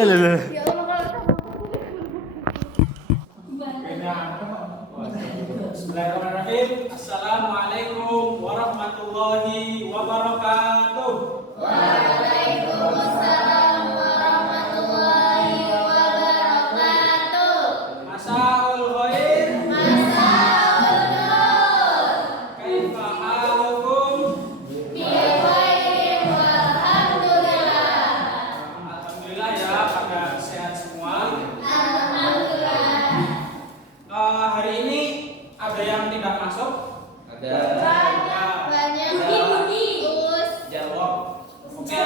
Ya Allah Bismillahirrahmanirrahim. Assalamualaikum warahmatullahi wabarakatuh. Waalaikumsalam warahmatullahi wabarakatuh. Masaul khair. Masaul nur. Kaifa halukum? Bi khairin walhamdulillah. Alhamdulillah ya, pada sehat semua. Alhamdulillah. Hari ini ada yang tidak masuk? Ada. Banyak Terus Jawab. Oke.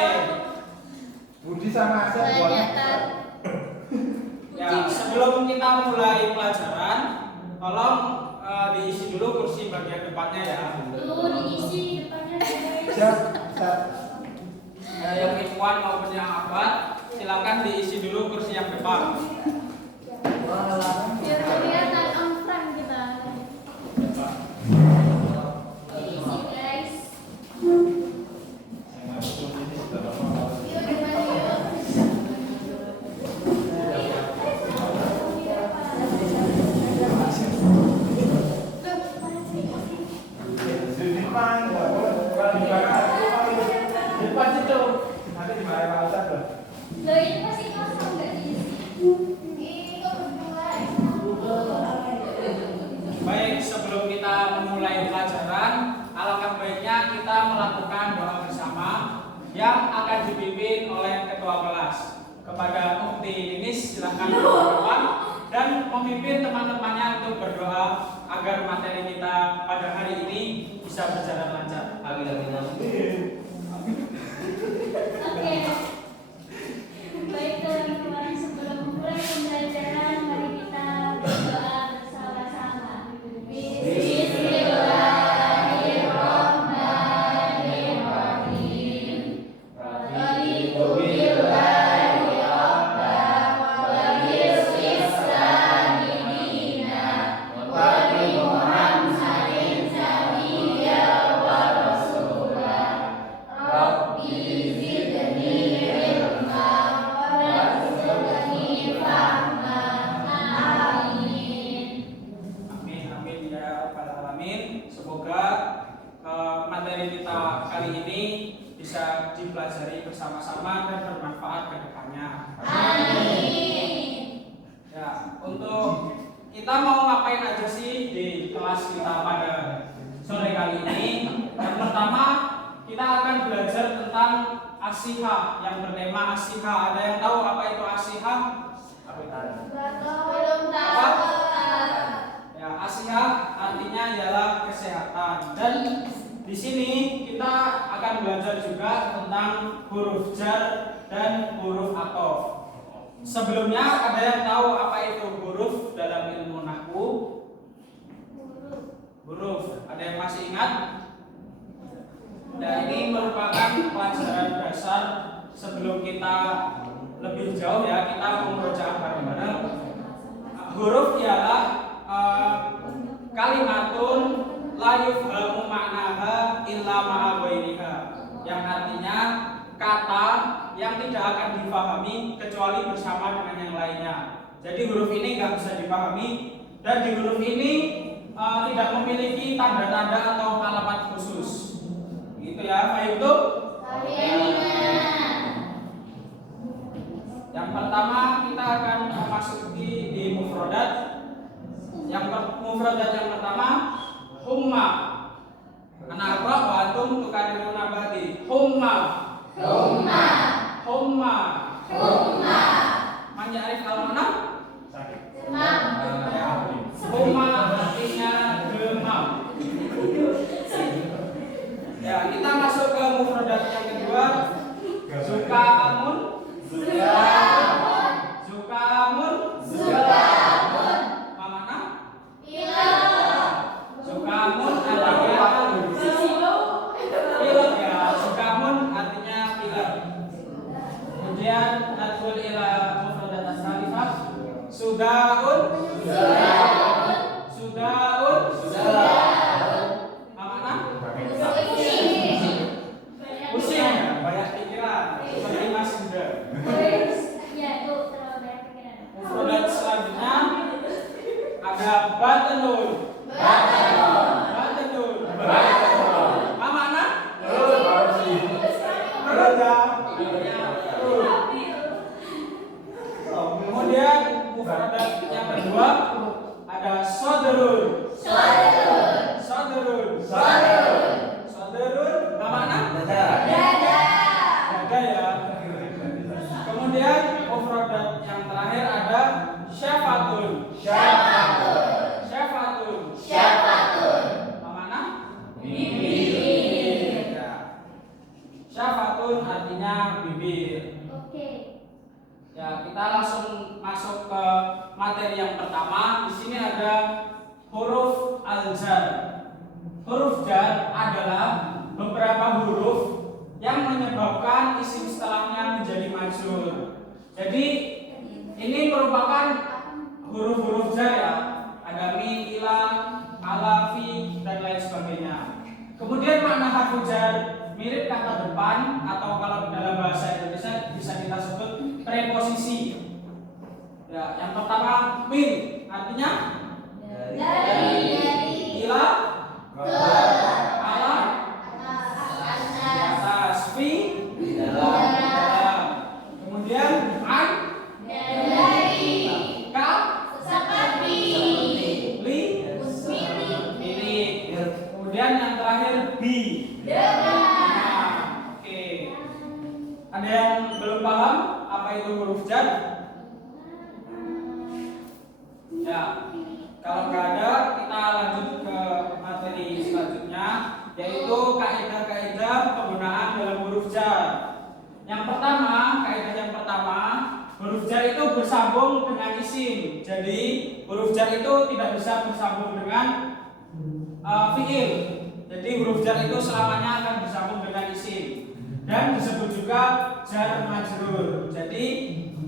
Budi sama Asep banyak Ya, sebelum kita mulai pelajaran, tolong diisi dulu kursi bagian depannya ya. diisi depannya. Siap. Yang ikhwan maupun yang akhwat, silakan diisi dulu kursi yang depan. Biar kelihatan on front kita. Diisi guys. Yuk depan yuk. Di depan, nggak boleh. Bukan di belakang. Di depan situ. Nanti dimarahin Pak Asep loh. Loh ini pasti kosong nggak diisi. Ini kok berdua. Baik, sebelum kita memulai pelajaran, alangkah baiknya kita melakukan doa bersama yang akan dipimpin oleh ketua kelas. Kepada Mufti Linis silakan berdoa dan memimpin teman-temannya untuk berdoa agar materi kita pada hari ini bisa berjalan lancar. Amin amin amin. Oke. Baik teman-teman, sebelum mulai pembelajaran mari kita berdoa bersama-sama. Bismillahirrahmanirrahim. Raditu billahi rabban wa bil islami dinan wa bi Muhammadin nabiyyan wa rasulan. Rabbi zidni ilma warzuqni fahma. Amin. Amin amin ya rabbal alamin. Semoga materi kita kali ini bisa dipelajari bersama-sama dan bermanfaat ke depannya. Amin. Ya, untuk kita mau ngapain aja sih di kelas kita pada sore kali ini? Yang pertama, kita akan belajar tentang asihah yang bertema asihah. Ada yang tahu apa itu asihah? Belum tahu. Ya, asihah artinya adalah kesehatan. Dan di sini kita akan belajar juga tentang huruf jar dan huruf athof. Sebelumnya ada yang tahu apa itu huruf dalam ilmu nahwu? Huruf, ada yang masih ingat? Dan ini merupakan pelajaran dasar sebelum kita lebih jauh ya, kita memurojaah bareng-bareng. Huruf ialah kalimatun la yufhamu ma'naha illa ma'a ghairiha, yang artinya kata yang tidak akan dipahami kecuali bersama dengan yang lainnya. Jadi huruf ini nggak bisa dipahami, dan di huruf ini tidak memiliki tanda-tanda atau alamat khusus. Gitu ya, baik itu. Yang pertama kita akan memasuki di mufradat. Mufradat yang pertama humma. Kenapa wa antum tukariruna ba'di? Humma. Man ya'rif al-ma'na? Humma artinya demam. Ya, kita masuk ke mufradat yang kedua. Zukamun. Apa makna? Zukamun artinya pilek ya. Zukamun artinya pilek. Kemudian nadkhul ila mufradat as-salifah. Sudaun. Apa makna? Pusing ya, banyak pikiran. Seperti Mas Yuda. Ya, mufradat yang kedua ada sodrun. Sodrun. Apa makna? Dada. Dada ya. Kemudian mufradat yang terakhir ada syafatun. Apa makna? Bibir. Ya. Syafatun artinya bibir. Oke. Ya, kita langsung masuk ke materi yang pertama. Di sini ada huruf al-jar. Huruf jar adalah beberapa huruf yang menyebabkan isim setelahnya menjadi majhur. Jadi ini merupakan huruf-huruf jar ya. Ada min, ila, ala, fi, dan lain sebagainya. Kemudian makna harfu jar mirip kata depan atau kalau dalam bahasa Indonesia bisa kita sebut preposisi. Ya, yang pertama min artinya Dari. ila, Ke. ala, Atas. di atas, fi, di dalam. Kemudian an, Dari. ka, Seperti. li, milik. Kemudian yang terakhir bi. Dengan. Nah, oke. Ada yang belum paham apa itu huruf jar? Ya. Kalau nggak ada, kita lanjut ke materi selanjutnya, yaitu kaidah-kaidah penggunaan dalam huruf jar. Yang pertama, kaidah yang pertama, huruf jar itu bersambung dengan isim. Jadi huruf jar itu tidak bisa bersambung dengan fiil. Jadi huruf jar itu selamanya akan bersambung dengan isim. Dan disebut juga jar majrur. Jadi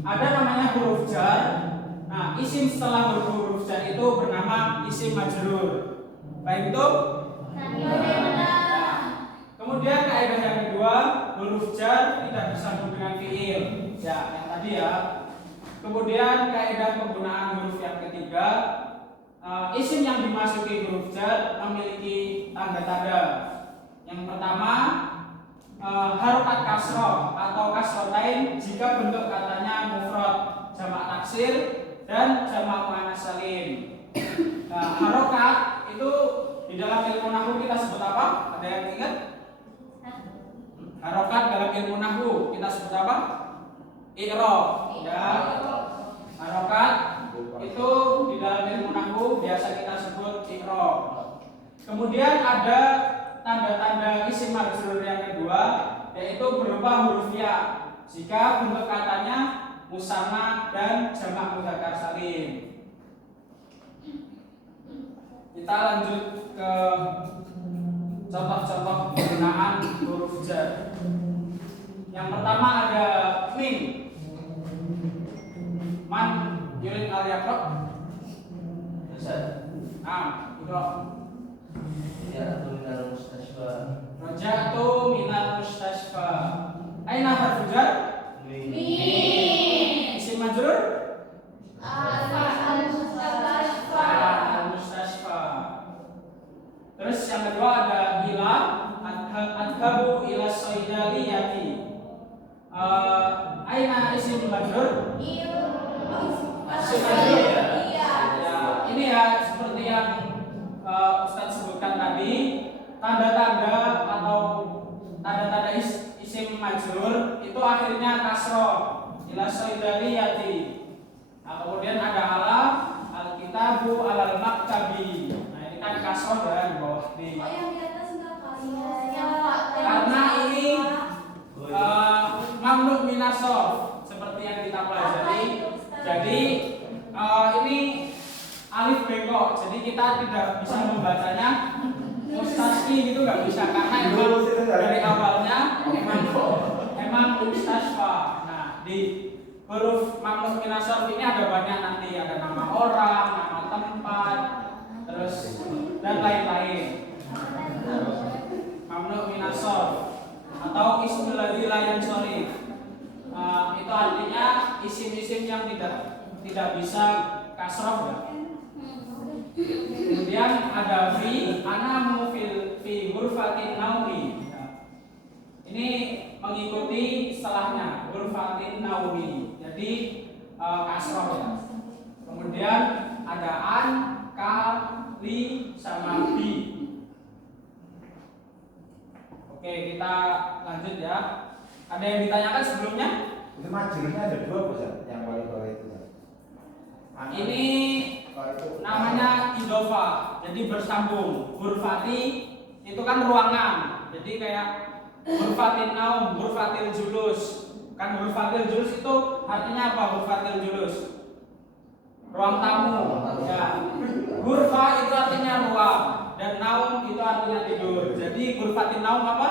ada namanya huruf jar. Nah, isim setelah huruf jar itu bernama isim majrur. Baik itu? Kemudian kaidah yang kedua, huruf jar tidak bersambung dengan fiil. Ya, yang tadi ya. Kemudian kaidah penggunaan huruf yang ketiga, isim yang dimasuki huruf jar memiliki tanda-tanda. Yang pertama, harokat kasroh atau kasrotain jika bentuk katanya mufrad, jamak taksir, dan jamak muannats salim. Nah, harokat itu di dalam ilmu nahwu kita sebut apa? Ada yang ingat? Harokat dalam ilmu nahwu kita sebut apa? I'rab. Ya. Harokat itu di dalam ilmu nahwu biasa kita sebut i'rab. Kemudian ada tanda-tanda isim majrur yang kedua, yaitu berupa huruf ya jika bentuk katanya musanna dan jamak mudzakkar salim. Kita lanjut ke contoh-contoh penggunaan huruf jar. Yang pertama ada min. Man yurid al yaqra. Iqra. Raja'tu minal mustasfa. Aina harfu jar? Min. Isim majrur? Al-mustasfa. Terus yang kedua ada ila, adhabu ila saydaliyati. Aina isim majrur? Isim majrur ya? Ya, ini ya seperti yang Ustaz sebutkan tadi, tanda-tanda atau tanda-tanda isim majrur itu akhirnya kasroh ila saydaliyati. Nah, kemudian ada ala, al-kitabu alal maktabi. Nah, ini kan kasroh ya di bawah di. Oh, yang di atas enggak kali. Karena ini mamnu minas shorf seperti yang kita pelajari. Jadi ini alif bengkok. Jadi kita tidak bisa membacanya mustasfi gitu, nggak bisa karena emang dari awalnya emang mustasfa. Nah, di huruf mamnu minas shorf ini ada banyak nanti, ada nama orang, nama tempat, terus dan lain-lain. Mamnu minas shorf atau ismul ladzi la yansharif. Itu artinya isim-isim yang tidak bisa kasroh ya. Kemudian ada fi, anamu fi ghurfatin naumi. Ini mengikuti setelahnya ghurfatin naumi. Jadi kasroh ya. Kemudian ada an, ka, li, sama bi. Oke, kita lanjut ya. Ada yang ditanyakan sebelumnya? Itu majurnya ada dua Ustaz, yang bawah itu. Ini namanya idofa, jadi bersambung. Ghurfati itu kan ruangan, jadi kayak ghurfatin naum, ghurfatil julus. Kan ghurfatil julus itu artinya apa? Ghurfatil julus, ruang tamu. Ya. Ghurfa itu artinya ruang dan naum itu artinya tidur. Jadi ghurfatin naum apa?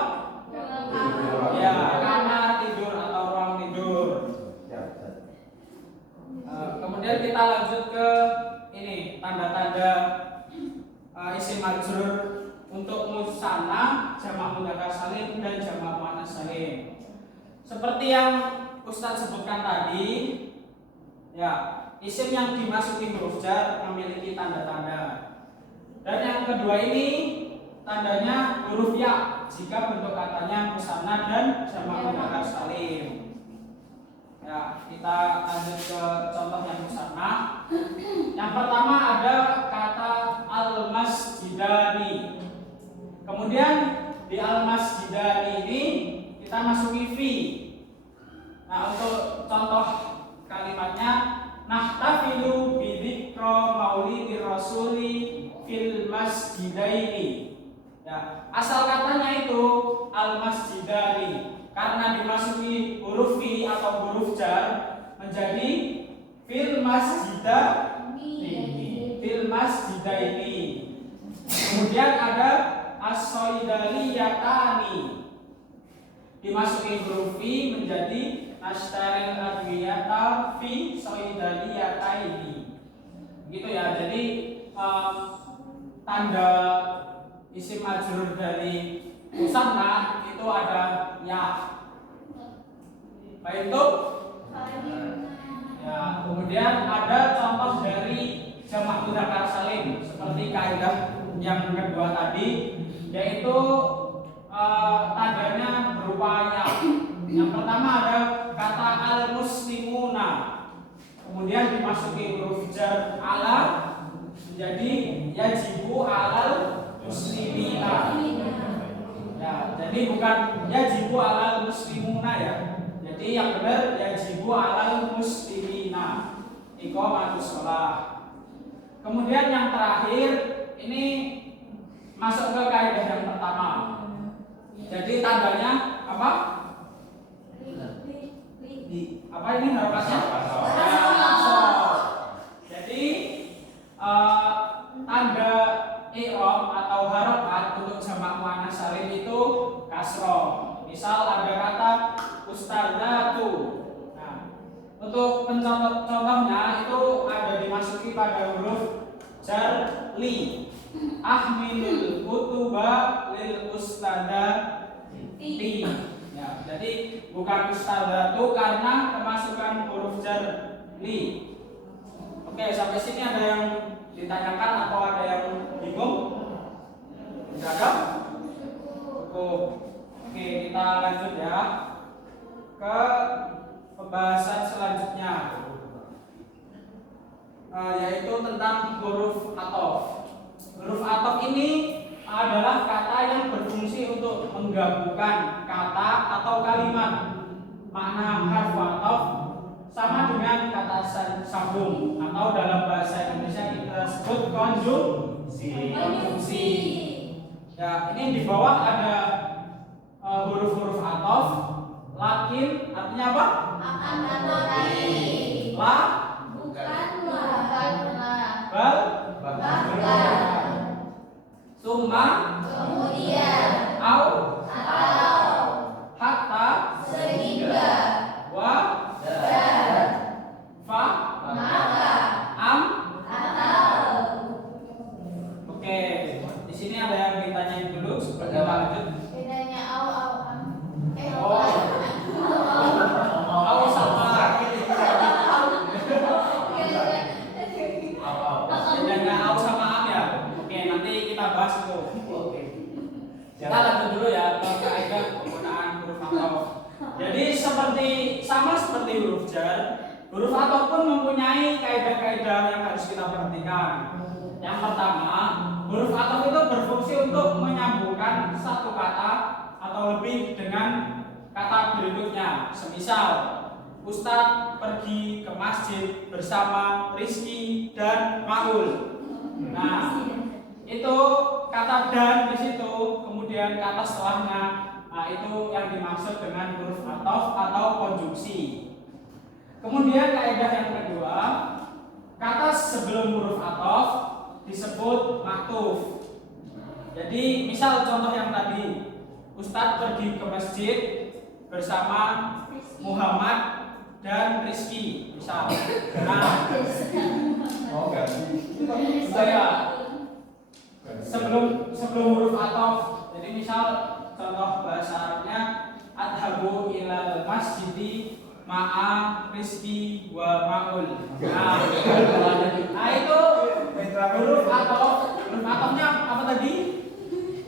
Ya, kamar tidur atau ruang tidur. Kemudian kita lanjut ke ini tanda-tanda isim majrur untuk musanna, jamak mudzakkar salim dan jamak muannats salim. Seperti yang Ustadz sebutkan tadi, ya, isim yang dimasuki huruf jar memiliki tanda-tanda. Dan yang kedua ini tandanya huruf ya jika bentuk katanya musanna dan jamak mudzakkar salim. Ya, kita lanjut ke contoh yang musanna. Yang pertama ada kata al-masjidani. Kemudian di al-masjidani ini kita masuki fi. Nah, untuk contoh kalimatnya nahtafilu bi dzikra maulidir rasuli fil masjidaini. Ya, asal katanya itu al-masjidani karena dimasuki huruf fi atau huruf jar menjadi fil masjidaini. Fil masjidaini. Kemudian ada as-solidaliyatani. Dimasuki huruf fi menjadi nashtaril adwiyata fi solidaliyataini. Gitu ya. Jadi tanda isim majrur dari musanna itu ada ya. Baik itu. Ya, kemudian ada contoh dari jamak mudzakkar salim seperti kaidah yang kedua tadi, yaitu tandanya berupa ya. Yang pertama ada kata al-muslimuna. Kemudian dimasuki huruf jar ala menjadi yajibu alal muslimina. Ya, jadi bukan yajibu alal muslimuna ya. Jadi yang benar yajibu alal muslimina. Iqamatus shalah. Kemudian yang terakhir ini masuk ke kaidah yang pertama. Jadi tandanya apa? Apa ini harokatnya? Jadi tanda i'rab atau harokat untuk jamak muannats salim itu kasroh. Misal ada kata ustadzatu. Nah, untuk contohnya itu ada dimasuki pada huruf jar li. Ahmilul kutuba lil ustadzati. Ya, jadi bukan ustadzatu karena kemasukan huruf jar li. Oke, sampai sini ada yang ditanyakan atau ada yang bingung? Tidak ada? Cukup. Oke, kita lanjut ya ke pembahasan selanjutnya, yaitu tentang huruf athof. Huruf athof ini adalah kata yang berfungsi untuk menggabungkan kata atau kalimat. Makna harfu athof sama dengan kata sambung atau dalam bahasa Indonesia kita sebut konjungsi. Ya, ini di bawah ada huruf-huruf athof. Lakin artinya apa? Akan tetapi. La Bukanlah. bal Bahkan. summa Kemudian. au Atau. hatta Sehingga. wa Dan. fa Maka. am. Atau. Oke, di sini ada yang ditanyain dulu sebelum kita lanjut. Bedanya au. Oh, au sama bedanya au sama am ya. Oke, nanti kita bahas itu. Kita lanjut dulu ya ke kaidah penggunaan huruf athof. Jadi sama seperti huruf jar, Huruf ataf pun mempunyai kaidah-kaidah yang harus kita perhatikan. Yang pertama, huruf ataf itu berfungsi untuk menyambungkan satu kata atau lebih dengan kata berikutnya. Semisal, Ustadz pergi ke masjid bersama Rizky dan Maul. Nah, itu kata dan di situ, kemudian kata setelahnya, nah itu yang dimaksud dengan huruf ataf atau konjungsi. Kemudian kaidah yang kedua, kata sebelum huruf ataf disebut maktuf. Jadi misal contoh yang tadi, Ustadz pergi ke masjid bersama Muhammad dan Rizky misal. Nah, Oh, ganti. saya sebelum huruf ataf, jadi misal contoh bahasa Arabnya adhabu ilal masjidi ma'a Rizky wa Ma'ul. Nah itu huruf ataf. Huruf atafnya apa tadi?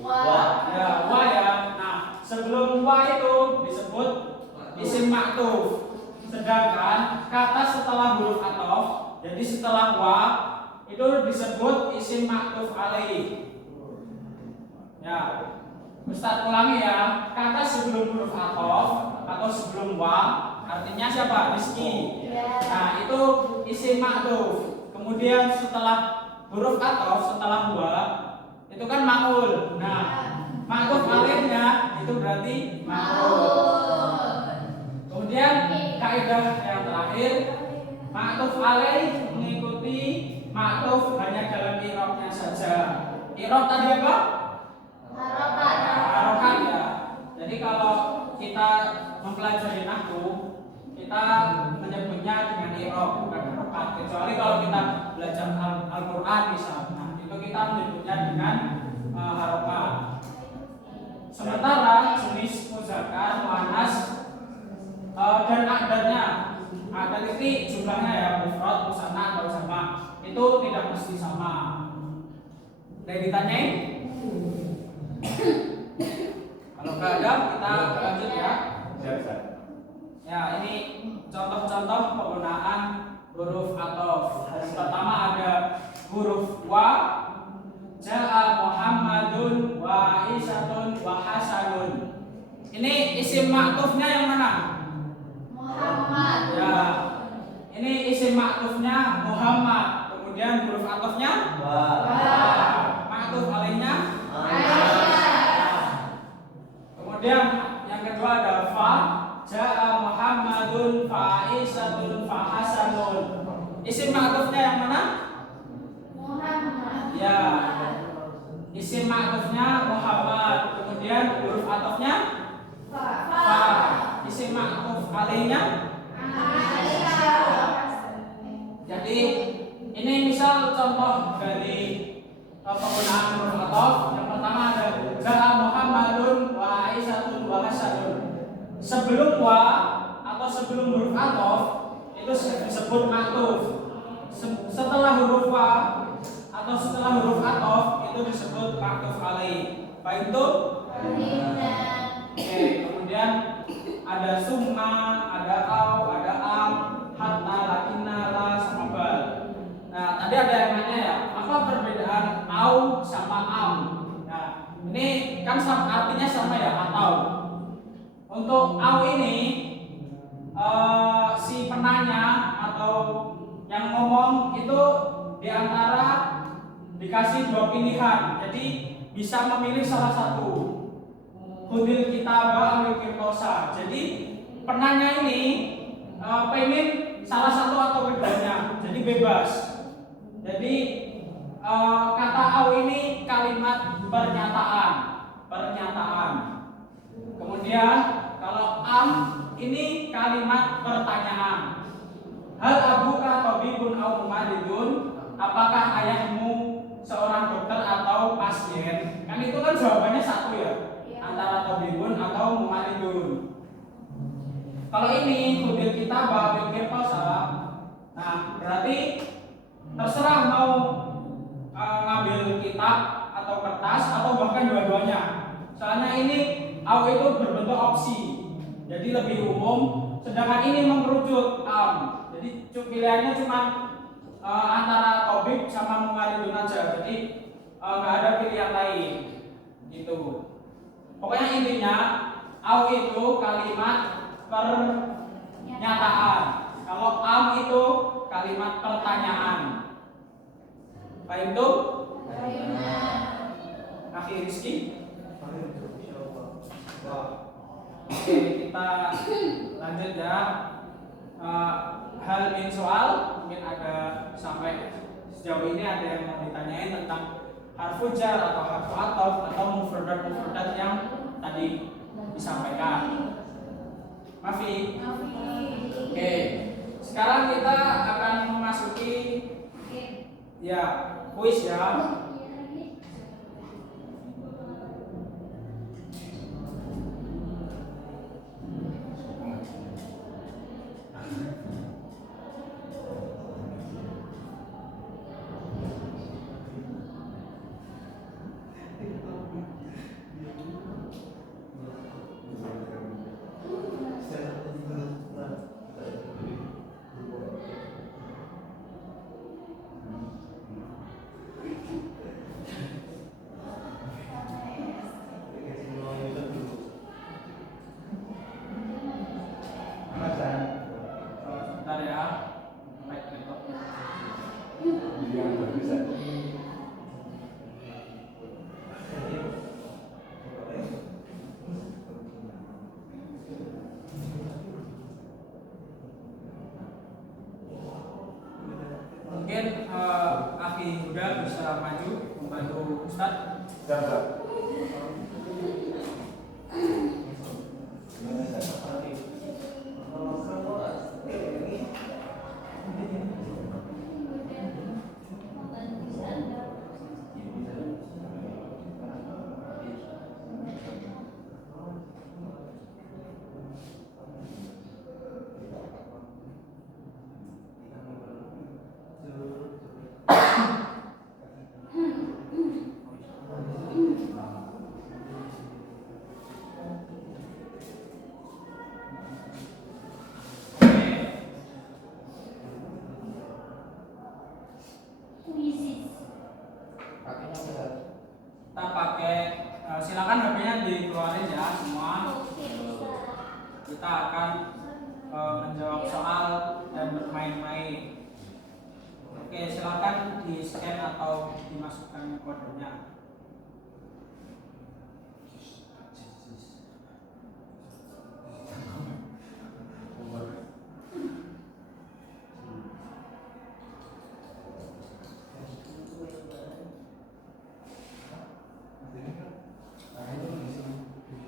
Wah. Ya, wa ya. Nah, sebelum wa itu disebut isim maktuf. Sedangkan kata setelah huruf ataf, jadi setelah wa itu disebut isim maktuf alaih. Ya. Ustaz ulangi ya. Kata sebelum huruf ataf atau sebelum wa artinya siapa? Rizky. Nah, itu isim maktuf. Kemudian setelah huruf ataf, setelah wa itu kan ma'ul. Nah, maktuf alaihnya itu berarti ma'ul. Kemudian kaidah yang terakhir, maktuf alaih mengikuti maktuf hanya dalam i'rabnya saja. I'rab tadi apa? Harokat ya. Jadi kalau kita mempelajari nahwu, kita menyebutnya dengan i'rab bukan harokat. Kecuali kalau kita belajar Al-Qur'an misalnya, itu kita menyebutnya dengan harokat. Sementara jenis muzakkar, muannas dan adadnya, adad itu jumlahnya ya mufrad, musanna atau sama, itu tidak mesti sama. Ada ditanyain? Kalau nggak ada, kita lanjut ya. Siap. Ya, ini contoh-contoh penggunaan huruf ataf. Yang pertama ada huruf wa, ja'a Muhammadun wa Aisyatun wa Hasanun. Ini isim maktufnya yang mana? Muhammad. Ya. Ini isim maktufnya Muhammad. Kemudian huruf atafnya Wa. maktuf alaihnya Aisyah. Kemudian yang kedua ada fa, ja'a Muhammadun fa Aisyatun fa Hasanun. Isim maktufnya yang mana? Muhammad. Ya. Isim maktufnya Muhammad. Kemudian huruf atafnya fa. Isim maktuf alaihnya Aisyah. Jadi ini misal contoh dari penggunaan huruf ataf. Yang pertama ada ja'a Muhammadun wa Aisyatun wa Hasanun. Sebelum wa atau sebelum huruf ataf itu disebut maktuf. Setelah huruf wa atau setelah huruf ataf itu disebut maktuf alaih. Baik itu? Oke, kemudian ada summa, ada au, ada am, hatta, lakinna, la, sama bal. Nah, tadi ada yang nanya ya, apa perbedaan au sama am? Nah, ini kan artinya sama ya, atau. Untuk au ini si penanya atau yang ngomong itu diantara dikasih dua pilihan, jadi bisa memilih salah satu. Hudil kitabah amil kirtosa. Jadi penanya ini pengen salah satu atau keduanya, jadi bebas. Jadi kata au ini kalimat pernyataan. Kemudian kalau am ini kalimat pertanyaan. Hal abuka tabibun au mumaridun? Apakah ayahmu seorang dokter atau pasien? Kan itu kan jawabannya satu ya, antara tabibun atau mumaridun. Kalau ini hudil kita bahwa kirtosa, nah berarti terserah mau ngambil kitab atau kertas atau bahkan dua-duanya. Soalnya ini au itu berbentuk opsi, jadi lebih umum. Sedangkan ini mengerucut am. Jadi pilihannya cuma antara Tobik sama Mungaridun aja. Jadi nggak ada pilihan lain. Gitu. Pokoknya intinya au itu kalimat pernyataan. Kalau am itu kalimat pertanyaan. Paham tuh? Akhir Rizky. Oke, kita lanjut ya. Hal min soal mungkin ada sampai sejauh ini ada yang mau ditanyain tentang harfu jar atau harfu ataf atau mufradat yang tadi disampaikan. Mafi. Oke. Sekarang kita akan memasuki ya kuis ya. Bentar ya. Mungkin Akhi Huda bisa maju membantu Ustadz. Kita pakai silakan HP-nya dikeluarin ya semua. Kita akan menjawab soal dan bermain-main. Oke, silakan di scan atau dimasukkan kodenya.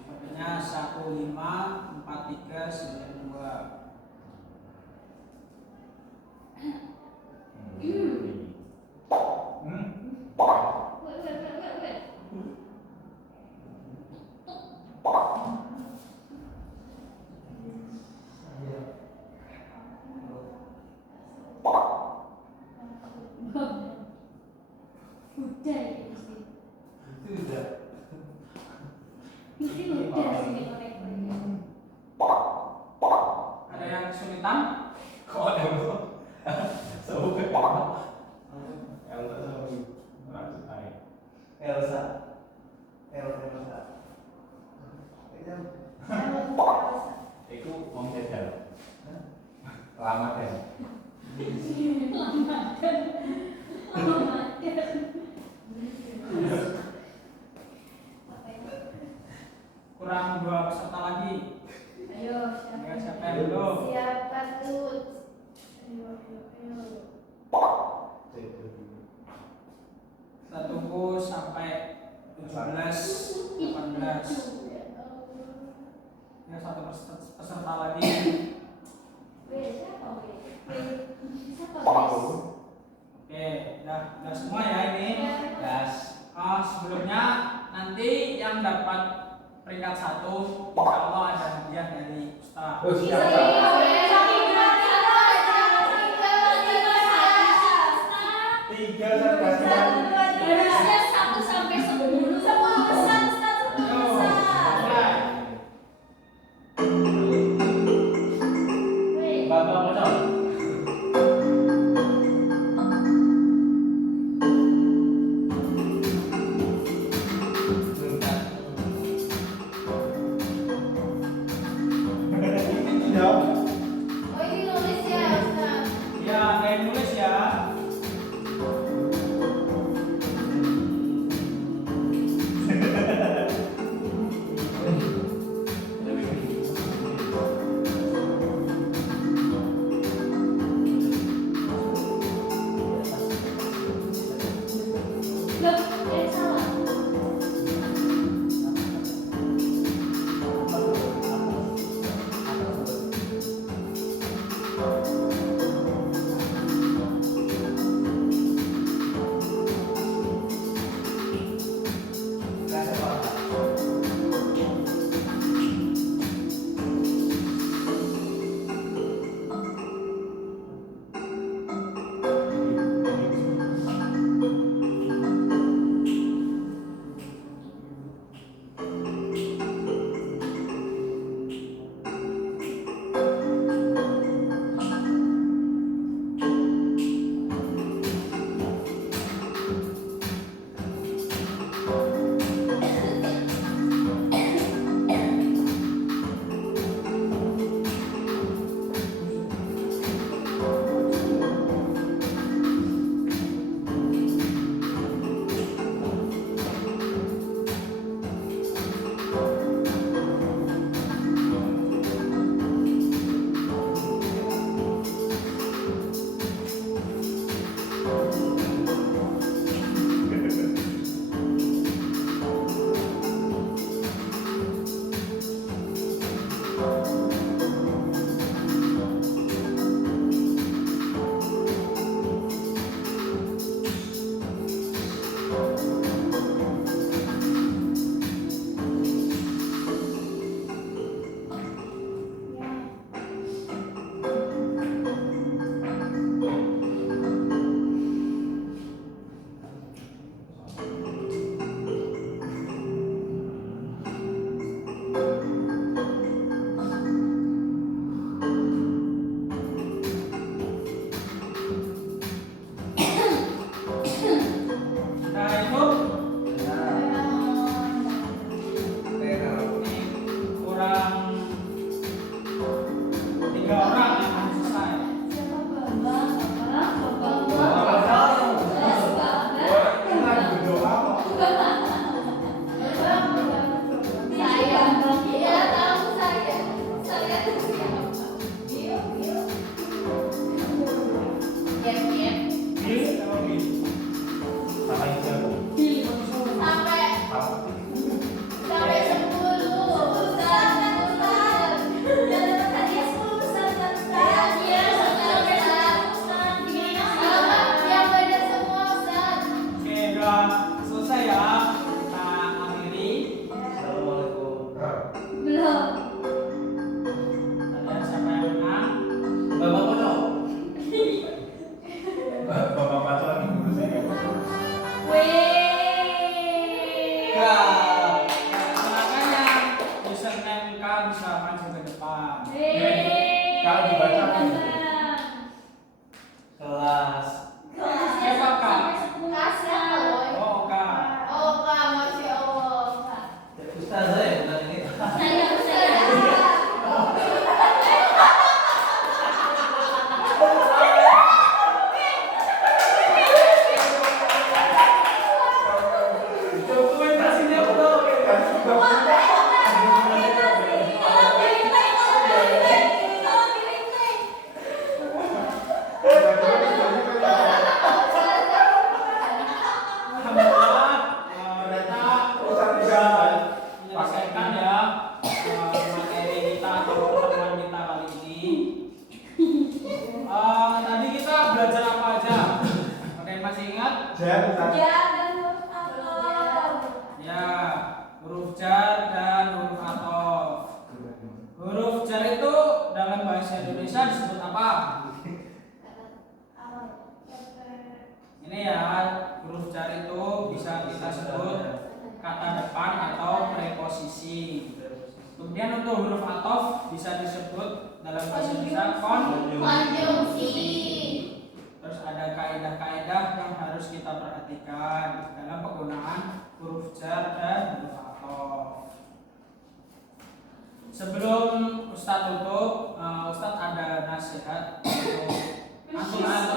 Kodenya 154392. Ada yang kesulitan? Kok ada yang Elsa. Itu wong cedal. Lama kan. Kurang 2 peserta lagi. Ayo, Ya, siapa yang belum? siapa tuh? Ayo. Kita tunggu sampai 17, 18. Ya, satu peserta lagi. Siapa? Oke, udah semua ya ini. Sebelumnya nanti yang dapat peringkat 1 insya Allah ada hadiah dari Ustaz. Oh, siapa? Tiga Harusnya 1 sampai 10. 10 pesan, Ustaz, 10 pesan. ada yang nulis ya. Loh, salah. Kalau dibaca Kelas. Siapa Kak? Oh Kak. Ustazah ya bukan ini. Dokumentasinya belum. Alhamdulillah kita menyelesaikan ya materi kita atau pertemuan kita kali ini. Tadi kita belajar apa aja? Oke, masih ingat? Ya, huruf jar dan huruf athof. Huruf jar itu dalam bahasa Indonesia disebut apa? Ini ya, huruf jar itu bisa kita sebut kata depan atau preposisi. Kemudian untuk huruf athof bisa disebut dalam bahasa Indonesia konjungsi. Terus ada kaidah-kaidah yang harus kita perhatikan dalam penggunaan huruf jar dan huruf athof. Sebelum Ustadz tutup, Ustadz ada nasihat untuk antum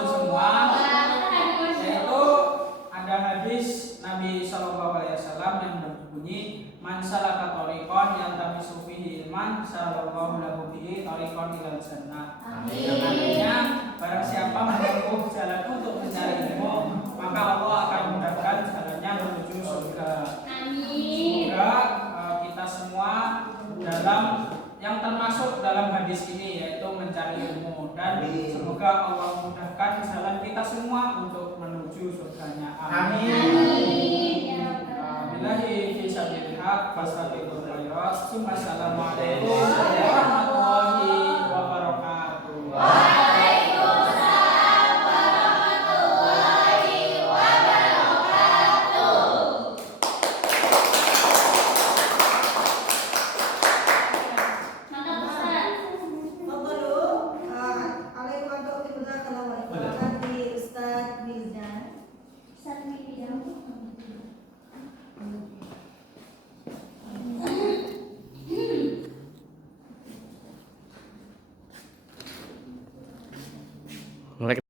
sallallahu lahu bihi thariqan ilal jannah. Amin. Yang artinya barang siapa menempuh jalan untuk mencari ilmu, maka Allah akan mudahkan jalannya menuju surga. Amin. Semoga kita semua dalam yang termasuk dalam hadis ini yaitu mencari ilmu, dan semoga Allah mudahkan jalan kita semua untuk menuju surganya. Amin. Amin. Ya Rabbal Billahi fi sabilil haq fastabiqul khairat. Assalamualaikum warahmatullahi wabarakatuh. Waalaikumsalam warahmatullahi wabarakatuh. Mantap Ustaz. Tafadhalu, alaikum warahmatullahi wabarakatuh. Ustaz Mirza. Ustaz Mirza.